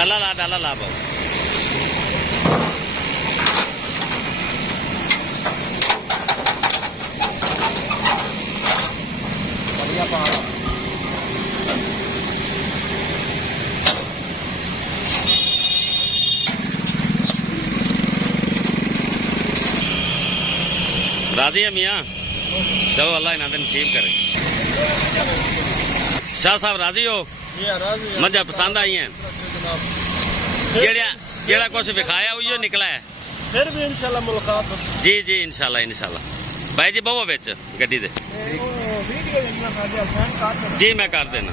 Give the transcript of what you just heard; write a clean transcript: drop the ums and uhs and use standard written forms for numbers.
डाला ला भाऊ। राजी है मियाँ, चलो अल्लाह इन्हें नसीब करे। शाह साहब राजी हो? मजा पसंद आई है? जेड़ा कुछ विखाया उही निकला है? फिर भी इंशाल्लाह मुलाकात। जी जी इंशाल्लाह इंशाल्लाह। भाई जी बहु विच गड्डी दे। जी मैं कर देना।